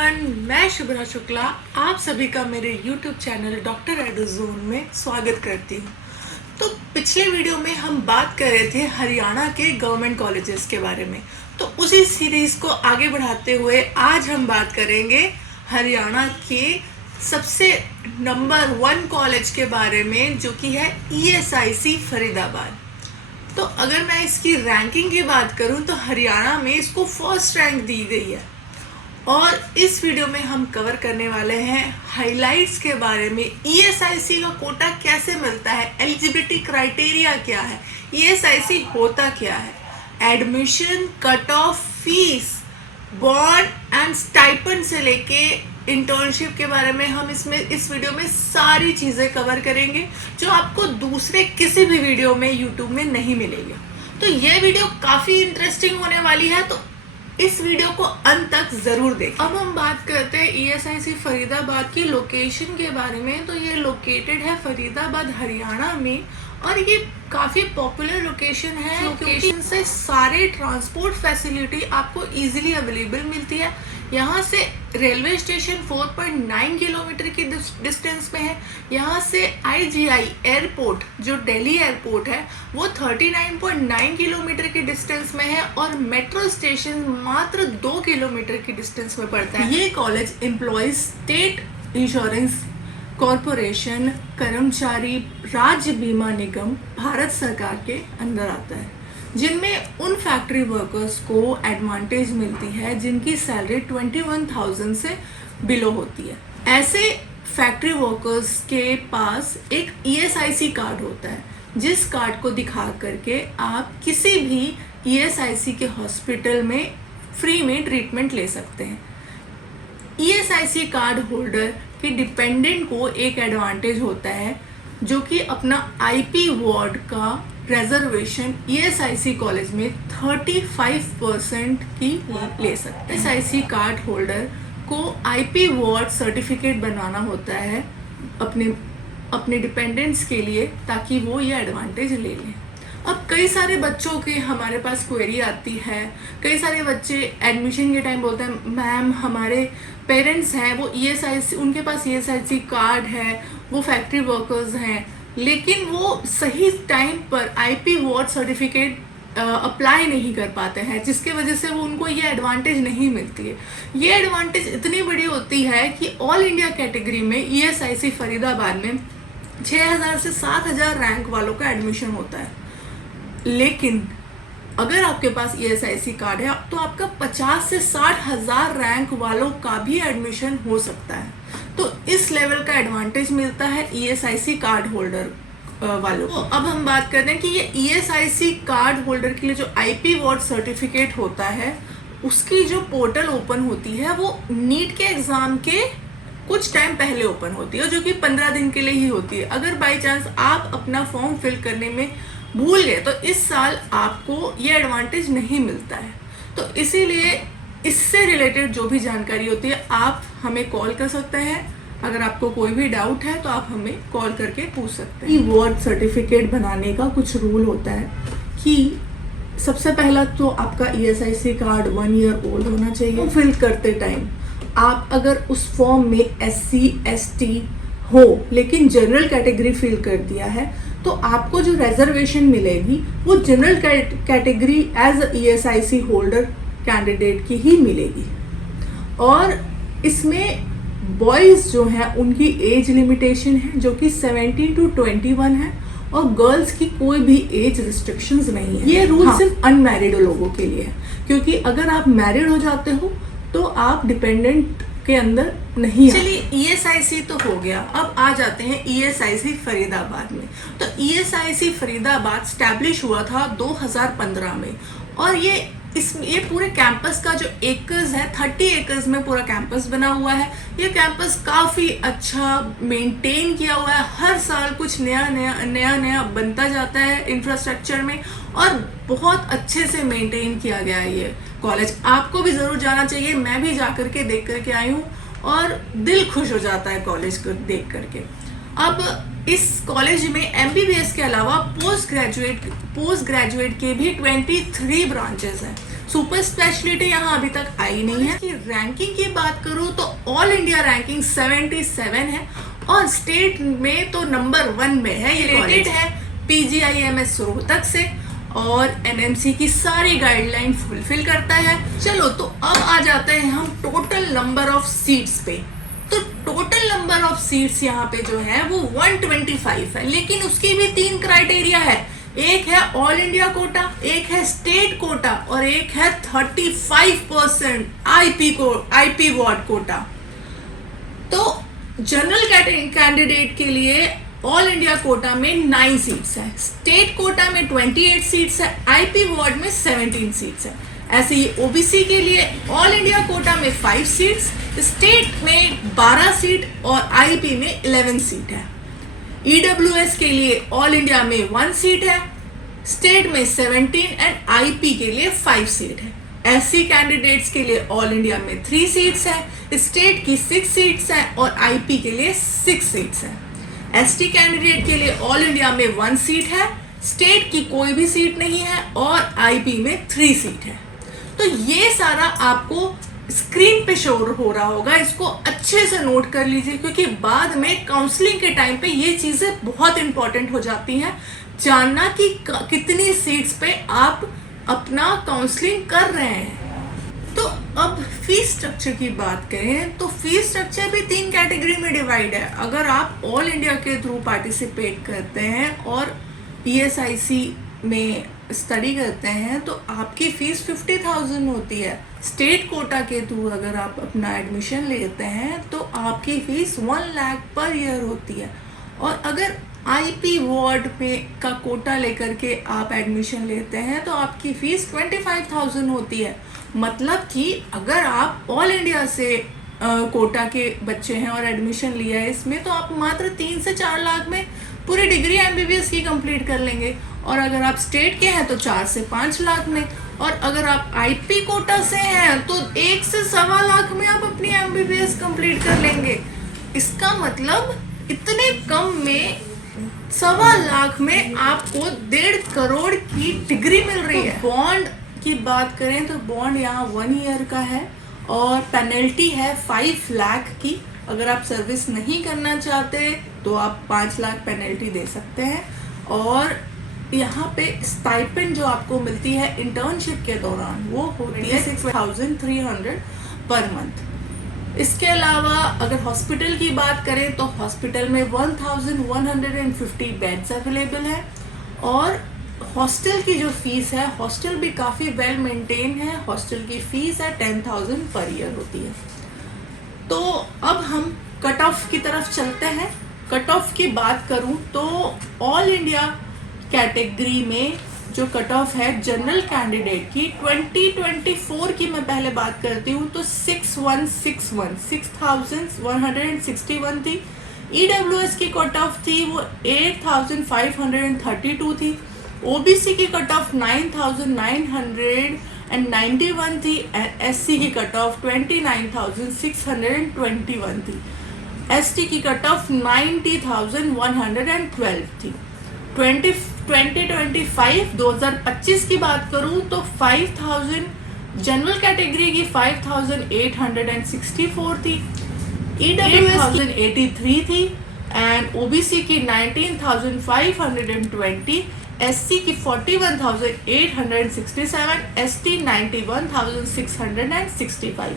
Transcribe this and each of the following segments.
Everyone, मैं शुभ्रा शुक्ला आप सभी का मेरे YouTube चैनल डॉक्टर एडोजोन में स्वागत करती हूँ। तो पिछले वीडियो में हम बात कर रहे थे हरियाणा के गवर्नमेंट कॉलेजेस के बारे में। तो उसी सीरीज को आगे बढ़ाते हुए आज हम बात करेंगे हरियाणा के सबसे नंबर 1 कॉलेज के बारे में, जो कि है ESIC फरीदाबाद। तो अगर मैं इसकी रैंकिंग की बात करूं तो हरियाणा में इसको फर्स्ट रैंक दी गई है। और इस वीडियो में हम कवर करने वाले हैं हाइलाइट्स के बारे में। ESIC का कोटा कैसे मिलता है, एलिजिबिलिटी क्राइटेरिया क्या है, ESIC होता क्या है, admission, cut off, fees, bond and stipend से लेके इंटर्नशिप के बारे में हम इस वीडियो में सारी चीज़ें कवर करेंगे जो आपको दूसरे किसी भी वीडियो में यूट्यूब में नहीं मिलेगी। तो ये वीडियो काफ़ी इंटरेस्टिंग होने वाली है, तो इस वीडियो को अंत तक जरूर देखें। अब हम बात करते हैं ESIC फरीदाबाद की लोकेशन के बारे में। तो ये लोकेटेड है फरीदाबाद हरियाणा में और ये काफ़ी पॉपुलर लोकेशन है। लोकेशन से सारे ट्रांसपोर्ट फैसिलिटी आपको इजीली अवेलेबल मिलती है। यहाँ से रेलवे स्टेशन 4.9 किलोमीटर की डिस्टेंस में है। यहाँ से IGI एयरपोर्ट, जो दिल्ली एयरपोर्ट है, वो 39.9 किलोमीटर की डिस्टेंस में है और मेट्रो स्टेशन मात्र 2 किलोमीटर की डिस्टेंस में पड़ता है। ये college employees state insurance corporation, कर्मचारी राज्य बीमा निगम, भारत सरकार के अंदर आता है, जिनमें उन फैक्ट्री वर्कर्स को एडवांटेज मिलती है जिनकी सैलरी 21,000 से बिलो होती है। ऐसे फैक्ट्री वर्कर्स के पास एक ESIC कार्ड होता है, जिस कार्ड को दिखा करके आप किसी भी ESIC के हॉस्पिटल में फ्री में ट्रीटमेंट ले सकते हैं। ESIC कार्ड होल्डर के डिपेंडेंट को एक एडवांटेज होता है, जो कि अपना IP वार्ड का रिजर्वेशन ESIC कॉलेज में 35% की ले सकते हैं। ESIC कार्ड होल्डर को IP वार्ड सर्टिफिकेट बनवाना होता है अपने डिपेंडेंट्स के लिए, ताकि वो ये एडवांटेज ले लें। अब कई सारे बच्चों के हमारे पास क्वेरी आती है। कई सारे बच्चे एडमिशन के टाइम बोलते हैं, मैम हमारे पेरेंट्स हैं वो ESIC, उनके पास ESIC कार्ड है, वो फैक्ट्री वर्कर्स हैं, लेकिन वो सही टाइम पर IP वार्ड सर्टिफिकेट अप्लाई नहीं कर पाते हैं, जिसके वजह से वो उनको ये एडवांटेज नहीं मिलती है। ये एडवांटेज इतनी बड़ी होती है कि ऑल इंडिया कैटेगरी में ESIC फरीदाबाद में 6,000 से 7,000 रैंक वालों का एडमिशन होता है। लेकिन अगर आपके पास ESIC कार्ड है तो आपका 50 से 60,000 रैंक वालों का भी एडमिशन हो सकता है। तो इस लेवल का एडवांटेज मिलता है ESIC कार्ड होल्डर वालों को। अब हम बात करते हैं कि ये ESIC कार्ड होल्डर के लिए जो IP वार्ड सर्टिफिकेट होता है, उसकी जो पोर्टल ओपन होती है वो नीट के एग्जाम के कुछ टाइम पहले ओपन होती है, जो कि 15 दिन के लिए ही होती है। अगर बाई चांस आप अपना फॉर्म फिल करने में भूल गए तो इस साल आपको ये एडवांटेज नहीं मिलता है। तो इसीलिए इससे रिलेटेड जो भी जानकारी होती है आप हमें कॉल कर सकते हैं। अगर आपको कोई भी डाउट है तो आप हमें कॉल करके पूछ सकते हैं। वार्ड सर्टिफिकेट बनाने का कुछ रूल होता है कि सबसे पहला तो आपका ESIC कार्ड 1 ईयर ओल्ड होना चाहिए। फिल करते टाइम आप अगर उस फॉर्म में SC ST हो लेकिन जनरल कैटेगरी फिल कर दिया है तो आपको जो रिजर्वेशन मिलेगी वो general category as ESIC holder candidate की ही मिलेगी। और इसमें बॉयज़ जो हैं उनकी एज लिमिटेशन है, जो कि 17 to 21 है, और गर्ल्स की कोई भी एज रिस्ट्रिक्शंस नहीं है। ये रूल सिर्फ अनमैरिड लोगों के लिए है, क्योंकि अगर आप मैरिड हो जाते हो तो आप डिपेंडेंट के अंदर नहीं। चलिए ESIC तो हो गया, अब आ जाते हैं ESIC फरीदाबाद में। तो ESIC फरीदाबाद स्टैब्लिश हुआ था 2015 में, और ये पूरे कैंपस का जो एकर्स है 30 एकर्स में पूरा कैंपस बना हुआ है। ये कैंपस काफ़ी अच्छा मेंटेन किया हुआ है। हर साल कुछ नया बनता जाता है इंफ्रास्ट्रक्चर में, और बहुत अच्छे से मेंटेन किया गया है ये कॉलेज। आपको भी ज़रूर जाना चाहिए। मैं भी जा करके देख करके आई हूँ और दिल खुश हो जाता है कॉलेज को देख करके। अब इस कॉलेज में MBBS के अलावा पोस्ट ग्रेजुएट के भी 23 ब्रांचेस हैं। सुपर स्पेशलिटी यहाँ अभी तक आई नहीं है। कि रैंकिंग की बात करूँ तो ऑल इंडिया रैंकिंग 77 है और स्टेट में तो नंबर 1 में है। ये रिलेटेड है PGIMS रोहतक से और NMC की सारी गाइडलाइन फुलफिल करता है। चलो तो अब आ जाते हैं हम टोटल नंबर ऑफ सीट्स पे। तो टोटल नंबर ऑफ सीट्स यहाँ पे जो है वो 125 है, लेकिन उसकी भी 3 क्राइटेरिया है। एक है ऑल इंडिया कोटा, एक है स्टेट कोटा और एक है 35% IP वार्ड कोटा। तो जनरल कैंडिडेट के लिए ऑल इंडिया कोटा में 9 सीट्स है, स्टेट कोटा में 28 सीट्स है, IP वार्ड में 17 सीट्स है। ऐसे ही OBC के लिए ऑल इंडिया कोटा में 5 सीट्स, स्टेट में 12 सीट और IP में 11 सीट है। EWS के लिए ऑल इंडिया में 1 सीट है, स्टेट में 17 एंड IP के लिए 5 सीट है। SC कैंडिडेट्स के लिए ऑल इंडिया में 3 सीट्स है, स्टेट की 6 सीट्स है और IP के लिए 6 सीट्स है। ST कैंडिडेट के लिए ऑल इंडिया में 1 सीट है, स्टेट की कोई भी सीट नहीं है और IP में 3 सीट है। तो ये सारा आपको स्क्रीन पे शो हो रहा होगा, इसको अच्छे से नोट कर लीजिए क्योंकि बाद में काउंसलिंग के टाइम पे ये चीजें बहुत इंपॉर्टेंट हो जाती हैं, जानना कि कितनी सीट्स पे आप अपना काउंसलिंग कर रहे हैं। तो अब फीस स्ट्रक्चर की बात करें तो फीस स्ट्रक्चर भी 3 कैटेगरी में डिवाइड है। अगर आप ऑल इंडिया के थ्रू पार्टिसिपेट करते हैं और ESIC में स्टडी करते हैं तो आपकी फीस 50,000 होती है। स्टेट कोटा के थ्रू अगर आप अपना एडमिशन लेते हैं तो आपकी फीस 1 लाख पर ईयर होती है। और अगर IP वार्ड में का कोटा लेकर के आप एडमिशन लेते हैं तो आपकी फीस 25,000 होती है। मतलब कि अगर आप ऑल इंडिया से कोटा के बच्चे हैं और एडमिशन लिया है इसमें तो आप मात्र 3 से 4 लाख में पूरी डिग्री MBBS की कंप्लीट कर लेंगे। और अगर आप स्टेट के हैं तो 4 से 5 लाख में, और अगर आप IP कोटा से हैं तो 1 से 1.25 लाख में आप अपनी MBBS कंप्लीट कर लेंगे। इसका मतलब इतने कम में 1.25 लाख में आपको 1.5 करोड़ की डिग्री मिल रही है। बॉन्ड की बात करें तो बॉन्ड यहाँ 1 ईयर का है और पेनल्टी है 5 लाख की। अगर आप सर्विस नहीं करना चाहते तो आप 5 लाख पेनल्टी दे सकते हैं। और यहाँ पे स्टाइपेंड जो आपको मिलती है इंटर्नशिप के दौरान वो होती है 6,300 पर मंथ। इसके अलावा अगर हॉस्पिटल की बात करें तो हॉस्पिटल में 1,150 बेड्स अवेलेबल है और हॉस्टल की जो फीस है, हॉस्टल भी काफ़ी वेल मेंटेन है, हॉस्टल की फीस है 10,000 पर ईयर होती है। तो अब हम कट ऑफ की तरफ चलते हैं। कट ऑफ की बात करूं तो ऑल इंडिया कैटेगरी में जो कट ऑफ है जनरल कैंडिडेट की 2024 की मैं पहले बात करती हूँ तो 6,161 थी। EWS की कट ऑफ थी वो 8,532 थी। OBC की कट ऑफ 9,991 थी एंड SC की कट ऑफ 29,621 थी। ST की कट ऑफ 90,112 थी। 2025 की बात करूं तो 5,000 जनरल कैटेगरी की 5,864 थी, EWS की 83 थी एंड OBC की 19,520, SC की 41,867, ST 91,665।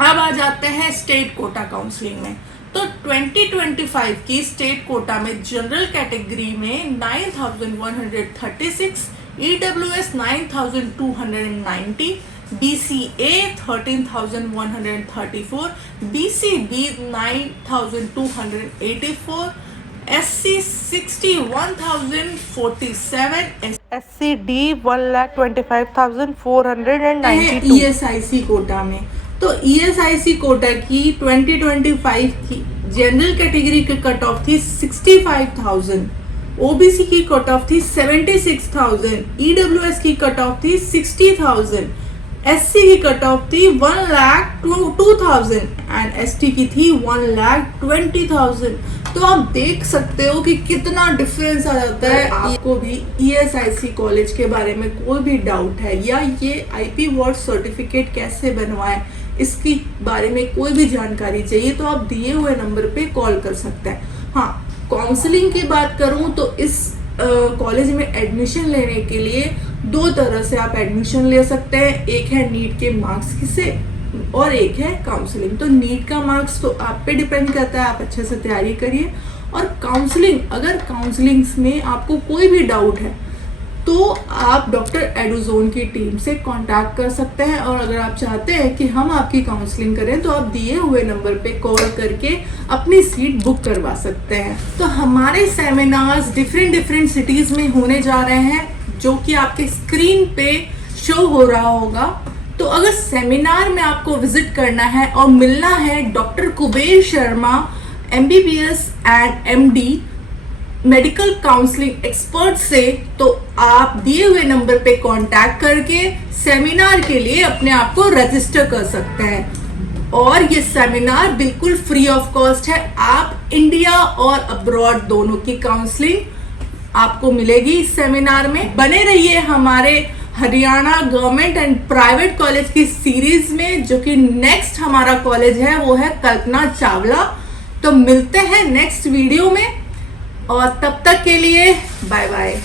अब आ जाते हैं स्टेट कोटा काउंसलिंग में। तो 2025 की स्टेट कोटा में जनरल कैटेगरी में 9,136, EWS 9,290, BCA 13,134, BCB 9,284, SC 61,047, SCD 1,25,492 ESIC Kota में। तो ESIC कोटा की 2025 की जनरल कैटेगरी की कट ऑफ थी 65,000, OBC की कट ऑफ थी 76,000, EWS की कट ऑफ थी 60,000, SC की कट ऑफ थी 1,02,000 एंड ST की थी 1,20,000। तो आप देख सकते हो कि कितना डिफरेंस आ जाता है। आपको भी ESIC कॉलेज के बारे में कोई भी डाउट है या ये IP वॉर्ड सर्टिफिकेट कैसे बनवाएं, इसकी बारे में कोई भी जानकारी चाहिए तो आप दिए हुए नंबर पे कॉल कर सकते हैं। हाँ, काउंसलिंग की बात करूं तो इस कॉलेज में एडमिशन लेने के लिए 2 तरह से आप एडमिशन ले सकते हैं। एक है नीट के मार्क्स से और एक है काउंसलिंग। तो नीट का मार्क्स तो आप पे डिपेंड करता है, आप अच्छे से तैयारी करिए। और काउंसलिंग, अगर काउंसलिंग में आपको कोई भी डाउट है तो आप डॉक्टर एडुजोन की टीम से कांटेक्ट कर सकते हैं। और अगर आप चाहते हैं कि हम आपकी काउंसलिंग करें तो आप दिए हुए नंबर पे कॉल करके अपनी सीट बुक करवा सकते हैं। तो हमारे सेमिनार्स डिफरेंट सिटीज में होने जा रहे हैं, जो कि आपके स्क्रीन पे शो हो रहा होगा। तो अगर सेमिनार में आपको विजिट करना है और मिलना है doctor Kuber Sharma MBBS and MD medical counselling expert से, तो आप दिए हुए नंबर पे कांटेक्ट करके सेमिनार के लिए अपने आप को रजिस्टर कर सकते हैं। और ये सेमिनार बिल्कुल फ्री ऑफ कॉस्ट है। आप इंडिया और अब्रॉड दोनों की काउंसलिंग आपको मिलेगी इस सेमिनार में। बने रहिए हमारे Haryana government and private college की सीरीज में, जो कि नेक्स्ट हमारा कॉलेज है वो है कल्पना चावला। तो मिलते हैं नेक्स्ट वीडियो में, और तब तक के लिए बाय बाय।